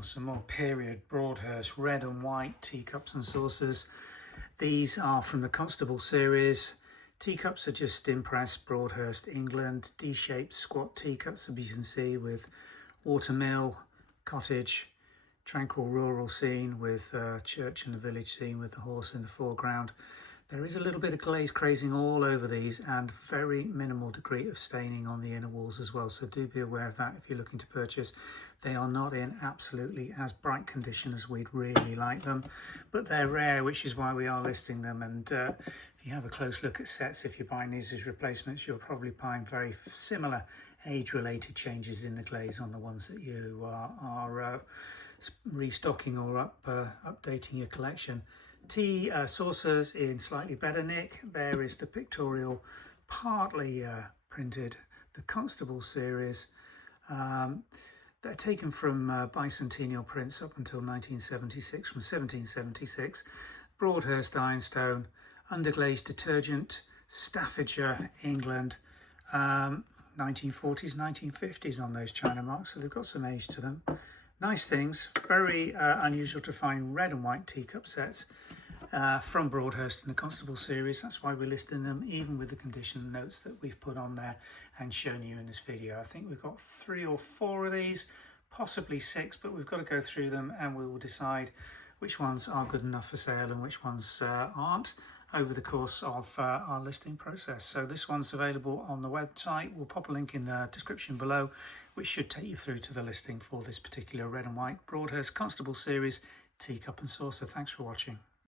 for some more period Broadhurst red and white teacups and saucers. These are from the Constable series. Teacups are just impressed Broadhurst England, D-shaped squat teacups, as you can see, with watermill, cottage, tranquil rural scene with church and the village scene with the horse in the foreground. There is a little bit of glaze crazing all over these and very minimal degree of staining on the inner walls as well, so do be aware of that if you're looking to purchase. They are not in absolutely as bright condition as we'd really like them, but they're rare, which is why we are listing them. And if you have a close look at sets, if you're buying these as replacements, you're probably buying very similar age-related changes in the glaze on the ones that you are restocking or updating your collection. Saucers in slightly better nick. There is the pictorial, partly printed, the Constable series. They're taken from bicentennial prints up until 1976, from 1776. Broadhurst Ironstone, underglazed detergent, Staffordshire, England. 1940s, 1950s on those China marks, so they've got some age to them. Nice things, very unusual to find red and white teacup sets from Broadhurst in the Constable series. That's why we're listing them, even with the condition notes that we've put on there and shown you in this video. I think we've got 3 or 4 of these, possibly 6, but we've got to go through them and we will decide which ones are good enough for sale and which ones aren't over the course of our listing process. So this one's available on the website. We'll pop a link in the description below, which should take you through to the listing for this particular red and white Broadhurst Constable series teacup and saucer. Thanks for watching.